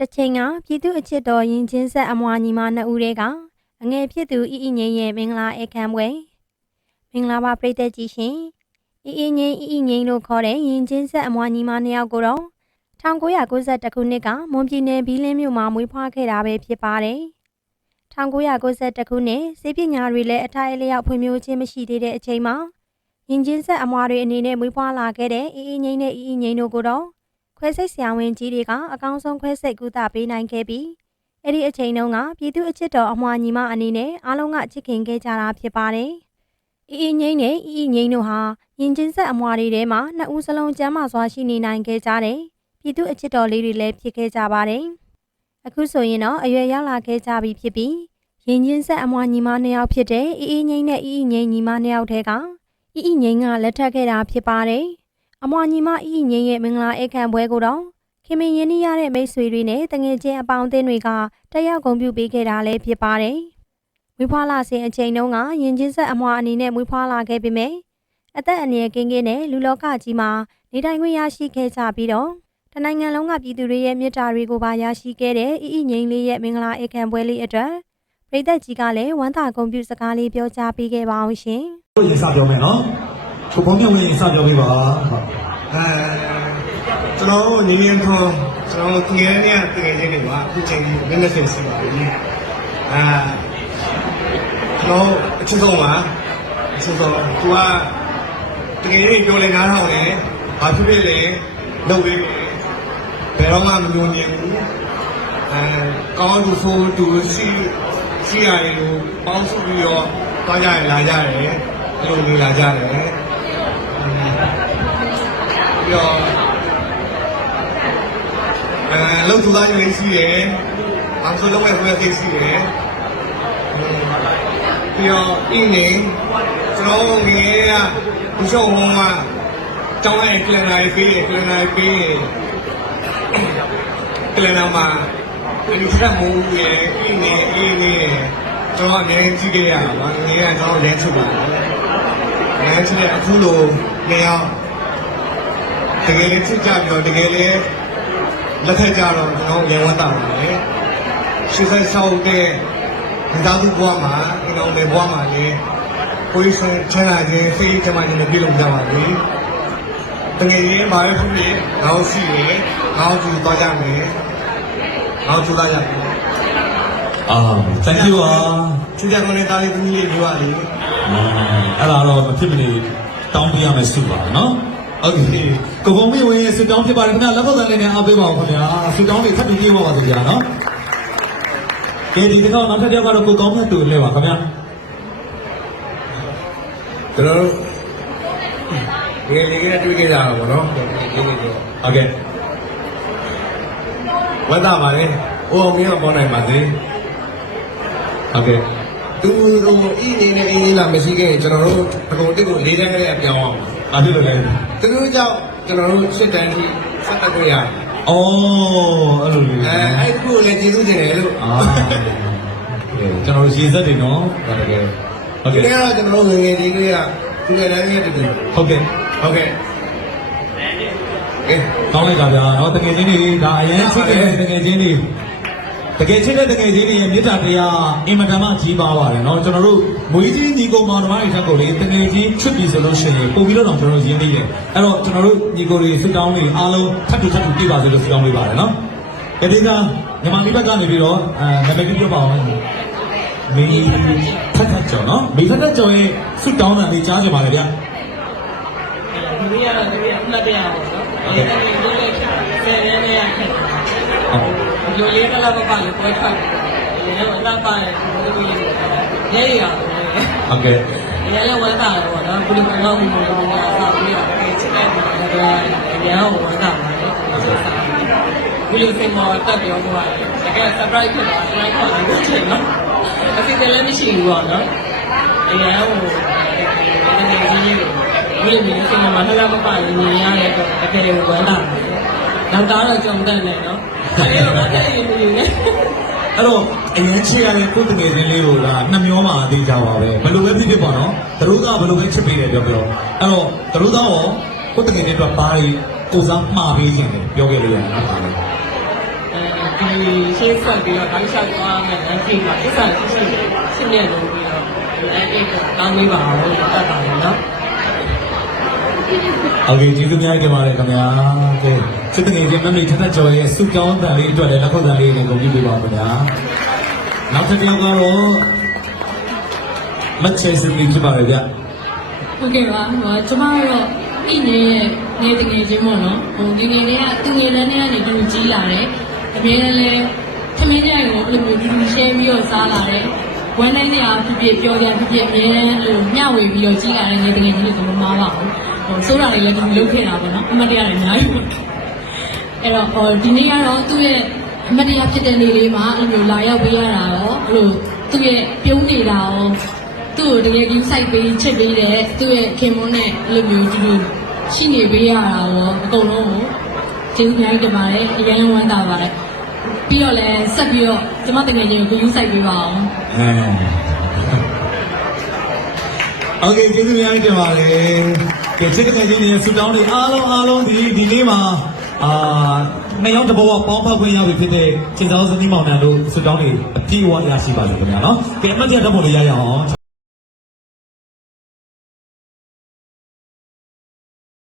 တစ်ချိန်ကပြည်သူအချစ်တော်ရင်ချင်းဆက်အမွာညီမနှစ်ဦးတည်းကအငယ်ဖြစ်သူအီအီငိမ့်ရဲ့မင်္ဂလာအခမ်းပွဲမင်္ဂလာပါပရိသတ်ကြီးရှင်အီအီငိမ့်အီအီငိမ့်လို့ခေါ်တဲ့ရင်ချင်းဆက်အမွာညီမနှစ်ယောက်ကိုတော့1992ခုနှစ်ကမွန်ပြည်နယ်ဘီလင်းမြို့မှာမွေးဖွားခဲ့တာပဲဖြစ်ပါတယ်1992ခုနှစ်စေပညာတွေလည်းအထိုက်အလျောက်ဖွံ့ဖြိုးခြင်းမရှိသေးတဲ့အချိန်မှာရင်ချင်းဆက်အမွာတွေအနေနဲ့မွေးဖွားလာခဲ့တဲ့အီအီငိမ့်နဲ့အီအီငိမ့်တို့ကိုတော့ ခွဲစိတ်ဆရာဝန်ကြီးတွေကအကောင်းဆုံးခွဲစိတ်ကုသပေးနိုင်ခဲ့ပြီးအဲ့ဒီအချိန်တုန်းကပြည်သူအချစ်တော်အမွှာညီမအနေနဲ့အားလုံးကချစ်ခင်ခဲ့ကြတာဖြစ်ပါတယ်။အီအီငိမ့်နဲ့အီအီငိမ့်တို့ဟာရင်ချင်းဆက်အမွှာတွေထဲမှာနှစ်ဦးစလုံးကျမ်းမာစွာရှိနေနိုင်ခဲ့ကြတယ်။ပြည်သူအချစ်တော်လေးတွေလည်းဖြစ်ခဲ့ကြပါတယ်။အခုဆိုရင်တော့အရွယ်ရောက်လာခဲ့ကြပြီဖြစ်ပြီးရင်ချင်းဆက်အမွှာညီမနှစ်ယောက်ဖြစ်တဲ့အီအီငိမ့်နဲ့အီအီငိမ့်ညီမနှစ်ယောက်ထဲကအီအီငိမ့်ကလက်ထပ်ခဲ့တာဖြစ်ပါတယ်။ အမွာညီမအီငိမ့်ရဲ့မင်္ဂလာအခမ်းပွဲကိုတော့ခင်မင်ရင်းနှီးရတဲ့မိတ်ဆွေတွေနဲ့တငယ်ချင်းအပေါင်းအသင်းတွေကတက်ရောက်ဂုဏ်ပြုပေးခဲ့တာလည်းဖြစ်ပါတယ်။မွေးဖွားလာစဉ်အချိန်တုန်းကယဉ်ကျေးဆက်အမွာအနေနဲ့မွေးဖွားလာခဲ့ပေမယ့်အသက်အန္တရာယ်ကင်းကင်းနဲ့လူလောကကြီးမှာနေထိုင်ခွင့်ရရှိခဲ့ကြပြီးတော့တနိုင်ငံလုံးကပြည်သူတွေရဲ့မြတ်တာတွေကိုပါရရှိခဲ့တဲ့အီအီငိမ့်လေးရဲ့မင်္ဂလာအခမ်းပွဲလေးအတွက်ပြည်သက်ကြီးကလည်းဝမ်းသာဂုဏ်ပြုစကားလေးပြောကြားပေးခဲ့ပါအောင်ရှင်။တို့ရင်စပြောမယ်နော် ကိုပေါင်းမြတ်ဝင်ရင်စပြောပေးပါဟုတ်အဲကျွန်တော်တို့ညီငယ်ခေါ်ကျွန်တော်တို့ငယ်နေရတကယ်ချင်းတွေပါအခုချိန်ကြီးနည်းနည်းဆင်စီပါပြီအဲကျွန်တော်အချစ်ဆုံးပါအချစ်ဆုံးသူကတကယ်ကြီးပြောလဲနားထောင်တယ်ဘာဖြစ်ဖြစ်လဲလုပ်ပေးတယ်ဘယ်တော့မှမညှို့ညင်ဘူးအဲကောင်းသူဆိုးသူစီစီရတယ်လို့ပေါင်းစုပြီးတော့တွားကြရလာကြတယ်အဲ့လိုနေလာကြတယ် ပြီးတော့အဲလောက်သူသားတွေရှိတယ်။အောင်ဆိုလောက်ဝဲဝဲသိရှိတယ်။ပြီးတော့အင်းနေကျွန်တော်ငယ်ကဘုရှုံဟောင်းကကျောင်းရဲ့ကလန်နာရေးပေးတယ်ကလန်နာရေးပေးတယ်ကလန်နာမှာအဲဒီဖက်မူရဲ့အင်းနေအင်းနေကျွန်တော်အများကြီးကြည့်ခဲ့ရတာပါငယ်ကကျွန်တော်လည်းချုပ်ပါတယ်။အဲဆိုရင်အခုလိုနေအောင် တကယ်လည်းဖြစ်ကြပြီးတော့တကယ်လည်းလက်ထက်ကြတော့ကျွန်တော်ရေဝတ်တာပါလေရှစ်ဆက်ဆောက်တဲ့မိသားစုဘဝမှာကျွန်တော်လည်းဘဝမှာလည်းကိုယ်ဆွေချမ်းသာခြင်းစိတ်ချမ်းသာခြင်းနဲ့ပြုလုပ်ကြပါလိမ့်တကယ်လည်းဘာပဲဖြစ်ဖြစ်ငါတို့ရှိတယ်ငါတို့ကြည့်သွားကြမယ်ငါတို့ကြိုးစားကြမယ်အာ thank you ပါချစ်ကြကုန်တဲ့တားလေးသမီးလေးပြောပါလေအဲ့ဒါတော့မဖြစ်မနေတောင်းပေးရမယ်စုပါနော် โอเคကိုကုံမင်းဝင်စစ်တောင်းဖြစ်ပါတယ်ခင်ဗျာလက်ဖက်ဆိုင်လေးနဲ့အားပေးပါဦးခင်ဗျာစစ်တောင်းတွေထပ်ပြီးပြေးပါပါစေဗျာနော်ကဲဒီတစ်ခါနောက်ထပ်တစ်ယောက်ကတော့ကိုကောင်းမြတ်တူလဲပါခင်ဗျာ ကျွန်တော်တို့ငယ်လေးကတွေ့ခဲ့ကြတာပေါ့နော်ဒီနေ့တော့ ဟုတ်ကဲ့ ဝတ်တာပါလေ။အိုအောင်မင်းကပေါ်နိုင်ပါသေး ဟုတ်ကဲ့ ။သူတို့ဤနေနဲ့အင်းလေးလာမရှိခဲ့ရင်ကျွန်တော်တို့အကုန်တစ်ကိုလေးတန်းကလေးအပြောင်းအောင် အားဖြစ်လို့လဲ။သူတို့ကြောင့်ကျွန်တော်တို့စစ်တမ်းကြီးဆက်တက်တွေ့ရတယ်အော်အဲ့လိုလေ။အဲအဲ့ဒီကိုလည်းကျေးဇူးတင်တယ်လို့အာကျွန်တော်ရေစက်တွေနော်ဒါတကယ်ဟုတ်ဒီကဲ့နေ့ကတော့ကျွန်တော်တို့ငယ်ငယ်လေးတွေကသူငယ်တန်းလေးတူတူဟုတ်ကဲ့ဟုတ်ကဲ့။ကဲကောင်းလိုက်တာဗျာနော်တကယ်ချင်းတွေဒါအရင်ချစ်တဲ့တကယ်ချင်းတွေ တကယ်ချစ်တဲ့တကယ်ချင်းတွေရဲ့မေတ္တာတရားအင်မတန်မှကြီးပါပါတယ်နော်ကျွန်တော်တို့မွေးကြီးညီကိုမောင်နှမတွေထက်ကိုလေတကယ်ချင်းချစ်ပြီဆိုလို့ရှိရင်ပုံပြီးတော့တော့ကျွန်တော်တို့ရင်းနှီးတယ်အဲ့တော့ကျွန်တော်တို့ညီကိုတွေစစ်တောင်းတွေအားလုံးထပ်တူထပ်တူပြပါစေလို့ဆုတောင်းပေးပါတယ်နော်ကတိကမြန်မာပြည်ဘက်ကနေပြီးတော့အဲနာမည်ကြီးပြောပါအောင်မင်းထက်ထက်ကျော်နော်မင်းထက်ထက်ကျော်ရဲ့ဆုတောင်းတာလေးကြားကြပါလေဗျာဒီနေ့ကတော့ဒီနေ့အမှတ်တရပါတော့။ဒီနေ့ဒီနေ့ဆယ်ရက်နဲ့ခက် ဟုတ်ဒီလိုလေးကလာပပလေးပွဲထွက်။ဒီနေ့တော့ပါတယ်ဒီလိုလေးရဲရအောင်ဟုတ်ကဲ့။ဒီလည်းဝမ်းသာတယ်ပေါ့နော်။ဘုလိုကတော့ဘုလိုမျိုးအဆောက်ပြီးတော့တကယ်ချစ်တဲ့ဒီကတော့အများကိုဝမ်းသာပါတယ်။ဘုလိုစိတ်မောတက်ပြောသွားတယ်။တကယ် surprise ဖြစ်သွားတယ်။ surprise ခေါ်လို့ချိန်နော်။အစီအစဉ်လည်းမရှိဘူးပေါ့နော်။အများကိုတကယ်ကြီးကြီးဘုလိုမျိုးစိတ်မောမှာလှလှပပလေးမြင်ရတဲ့တော့တကယ်ဝမ်းသာတယ်။နောက်တော့ကြုံတဲ့နဲ့နော်။ အဲဒီတော့တကယ်ရင်မြင်နေအဲ့တော့အရင်ချစ်ရတဲ့ကိုယ်တငယ်ချင်းလေးကိုကနှမျောမှာအသေးကြပါပဲဘယ်လိုပဲဖြစ်ဖြစ်ပေါ့နော်သူတို့ကဘယ်လိုပဲချစ်ပေးတယ်ပြောပြောအဲ့တော့သူတို့ကရောကိုယ်တငယ်ချင်းအတွက်ဘာတွေကိုစားမှားပေးခြင်းလဲပြောခဲ့လို့ရတယ်နော်ဒါလည်းအဲဒီရှင်းဆက်ပြီးတော့တိုင်းဆက်သွားမယ်အဖေကအဆက်ရှိရှိရှင်းနေလို့ပြီးတော့အဲ့ဒီကကောင်းမေးပါအောင်တတ်ပါတယ်နော်ဟုတ်ကဲ့ကျေးဇူးများတင်ပါတယ်ခင်ဗျာကဲ စစ်တငယ်ချင်းမမေထက်ထက်ကျော်ရဲ့စုကောင်းတန်လေးအတွက်လည်းလက်ခုပ်တန်လေးနဲ့ဂုဏ်ပြုပေးပါဦးခင်ဗျာနောက်တစ်ယောက်ကတော့မတ်ချေစစ်လေးဖြစ်ပါရဲ့ဗျဟုတ်ကဲ့ပါဟိုကျွန်မကတော့အိနေရဲ့နေတကယ်ချင်းပေါ့နော်ဟိုငယ်ငယ်လေးကသူငယ်တန်းလေးကနေတူကြီးလာတယ်အမြဲတမ်းလဲထမင်းကြိုင်ကိုအဲ့လိုမျိုးတူတူ share ပြီးတော့စားလာတယ်ဝမ်းတိုင်းတရားဖြစ်ဖြစ်ပြောကြဖြစ်ဖြစ်အမြဲတမ်းအဲ့လိုမျှဝေပြီးတော့ကြီးလာတဲ့နေတကယ်ချင်းတွေကမမားပါဘူးဟိုစိုးတာတွေလည်းတူလုပ်ခဲ့တာပေါ့နော်အမတ်တရားတွေအများကြီးပေါ့ အဲ့တော့ဟိုဒီနေ့ကတော့သူ့ရဲ့အမတ်တရားဖြစ်တဲ့နေ့လေးမှာအဲ့လိုလာရောက်ပေးရတာရောအဲ့လိုသူ့ရဲ့ပြုံးနေတာရောသူ့ကိုတကယ်ကြီးစိုက်ပေးချစ်ပေးတဲ့သူ့ရဲ့ခင်မွန်းနဲ့အဲ့လိုမျိုးတူတူရှိနေပေးရတာရောအကုန်လုံးကိုကျေးဇူးများတင်ပါတယ်အရင်ဝမ်းသာပါတယ်ပြီးတော့လည်းဆက်ပြီးတော့ကျမတကယ်ချင်းကိုယူစိုက်ပေးပါအောင်အဲဟုတ်ကဲ့ကျေးဇူးများတင်ပါတယ်ကဲချစ်တငယ်ချင်းတွေဆူတောင်းတွေအားလုံးအားလုံးဒီဒီနေ့မှာ အာနှစ်ယောက်တစ်ဘောကပေါင်းဖက်ခွင့်ရပြီဖြစ်တဲ့ချင်းစားစနီးမောင်နှံတို့ဆူတောင်းတွေအပြည့်အဝရရှိပါစေခင်ဗျာနော်ကဲအမှတ်တရဓာတ်ပုံလေးရရအောင်